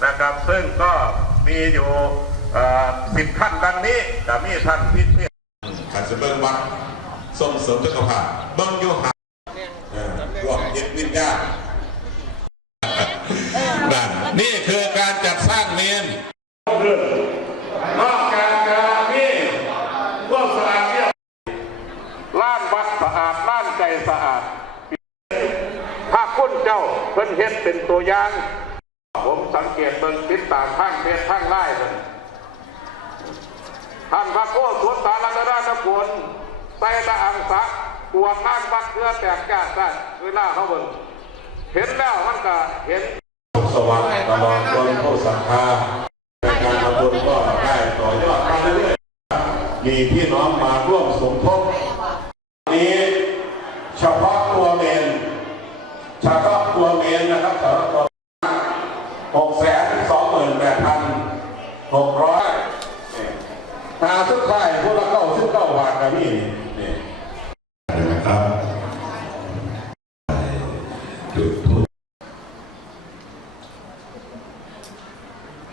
เมนนะครับ ซึ่งก็มีอยู่สิบท่านดังนี้แต่มีท่านพิเศษขันจะเบิ้งวัดส่งเสริมสุขภาพเบิ้งโยหาเออร่วมยึดวิญญาณนั่นนี่คือการจัดสร้างเมนนอกจากจะมีพวกสะอาดเนี่ยล้านวัดสะอาดล้านใจสะอาด ถ้าคุณเจ้าเพิ่นเฮ็ดเป็นตัวอย่าง ผมสังเกตเบิ่งติดตามทางเพจทางไลน์เพิ่นท่านพระโคสวนสารนาราชกุลใส่ ตะอัวดท่านวัดเพื่อแตกจ้าได้เวลาเขาเบิ่งเห็นแล้วมันก็เห็นสวัสดิ์ตลอดจนผู้ศรัทธาในการทำบุญก็ได้ต่อยอดมาเรื่อยๆมีพี่น้องมาร่วมสมทบนี้เฉพาะตัวเมนเฉพาะตัวเมนนะครับเฉพาะตัว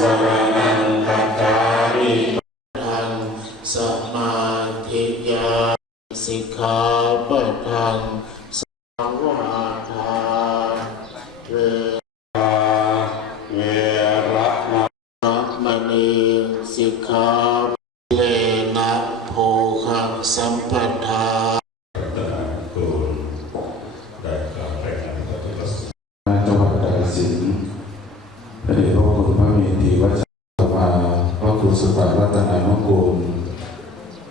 สรณังคัจฉามิ สุตารัตนานุกูล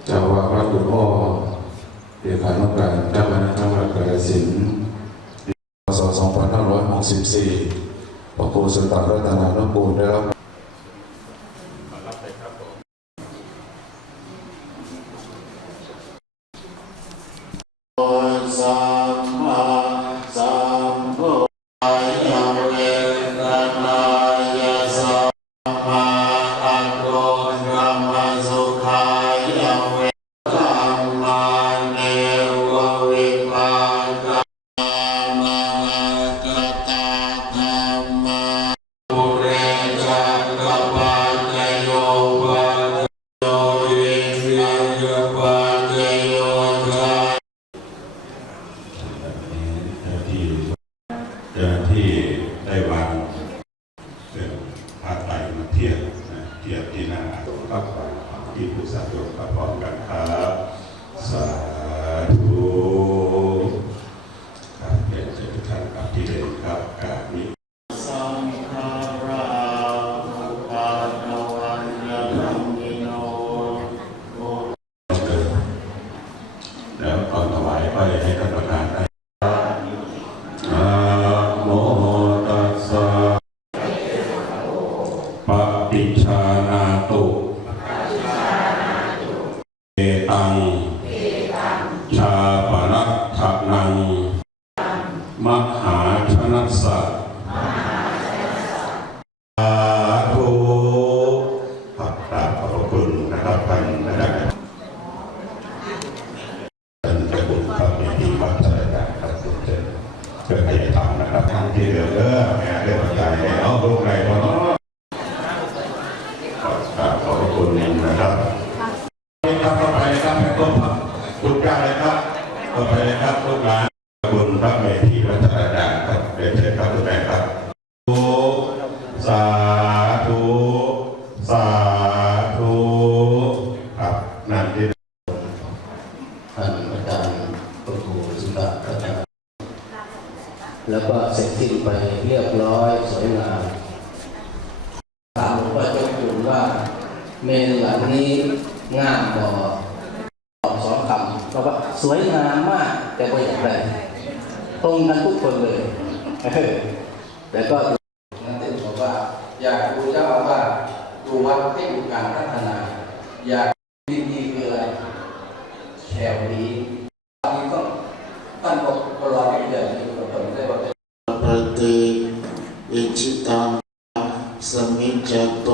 เจ้าว่าพระคุณพ่อเลขานุการเจ้าคณะจังหวัดกาฬสินธุ์พศ2564พระครูสุตารัตนานุกูลได้รับสัมมา เทียบที่หน้าครับที่ผู้สาธุกับพร้อมกันครับสาธุครับเป็นเจ้าท่านครับที่เด่นครับกานี้สังฆาราภุปาณวันยธรรมิโนโมแล้วก่อนถวายไปให้ท่านประธาน มหาชนัสสะสาธุขอบพระคุณนะครับท่านนะครับ ท่านเจ้าคุณพระเมธี นานที่ ท่านอาจารย์พระครูสุตะรัตนแล้วก็เสร็จสิ้นไปเรียบร้อยสวยงามถามหลวงพ่อเจ้าคุณว่า เมนหลังนี้งามบ่ตอบสองคำเพราะว่าสวยงามมากแต่ก็อย่างไรตรงกันทุกคนเลยแต่ก็นั่นเองบอกว่า อยากดูเจ้าว่าดูวัดให้ดูการพัฒนา อยากดีๆคืออะไรแถวนี้ตอนนี้ต้องท่านบอกก็รอให้เดือนนี้ก็ต้องได้ว่าปฏิอิจิตังสมิจจโต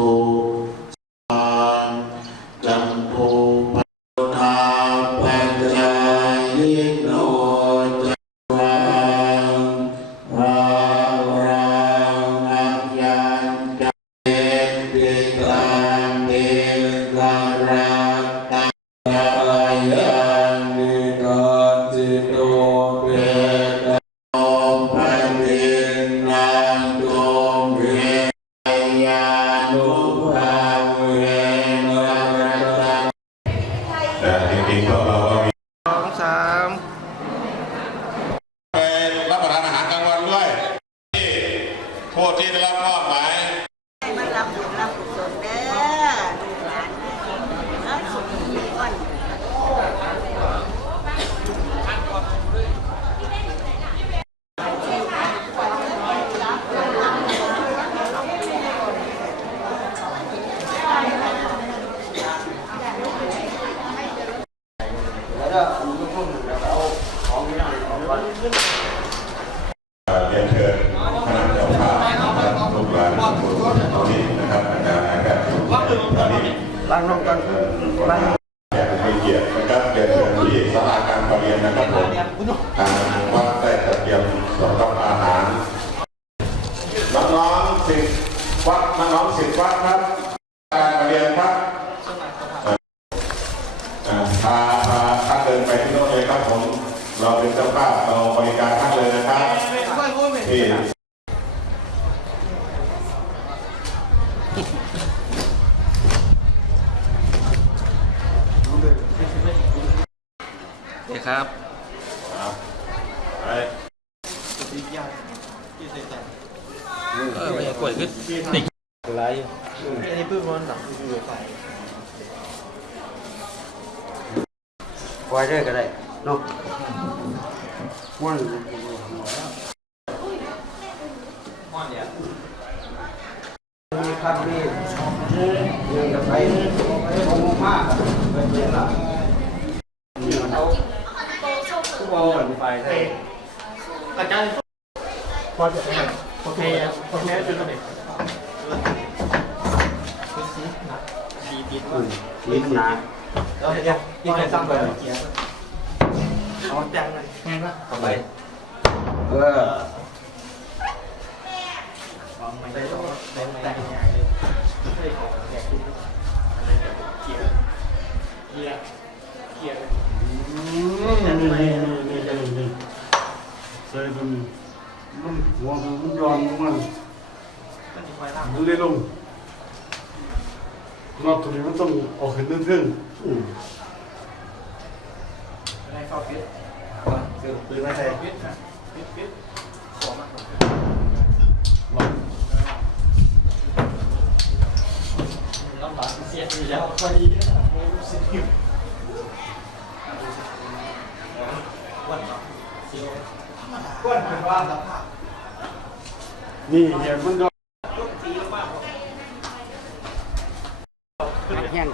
ติตังเตระรัตตังยังนิโนจิโตเปต โอมพันธินังโยมเวยานุภาเวนะรัตตา แต่จริงๆก็เราก็มี สองสาม ไปรับประทานอาหารกลางวันด้วยที่ผู้ที่ได้รับมอบหมาย ให้มันรับบุญรับกุศลเด้อลูกหลานเนาะสุขีก่อน เรียนเชิญคณะเจ้าภาพนะครับลูกหลานทุกคนตอนนี้นะครับอาจารย์นายแพทย์สุขตอนนี้ ล้ เดี๋ยวครับไปเออไม่กล้วยขึ้นติดอะไรอันนี้เพิ่งมันหนังไว้ได้ก็ได้เนาะมันมีครับพี่เงินกับไปโมมากเป็นเยอะละเขา ทุกวันไปใช่อาจารย์พอจะโอเคโอเคจุดละเด็กลิ้นหนาเราจะกินอะไรซ้ำไปเอาจังเลยแห้งละทำไมเออได้ต้องได้แต่งงานเลยได้ของแจกเกียร์เกียร์เกียร์ นี่นี่นี่นี่นี่นี่ใส่ตัวนี้มันหัวมันมันย้อนมัน มันจะไว้ล่าง มันเลยลงรอบตัวนี้มันต้องออกขึ้นเรื่องๆอืม ได้เข้าฟิต เกิดปืนมาใส่ฟิตนะฟิตฟิตขอมาลำบากเสียดีแล้วพอดีสิบวันเสียววันเป็นว่าสภาพนี่เห็นมันย้อนแห้ง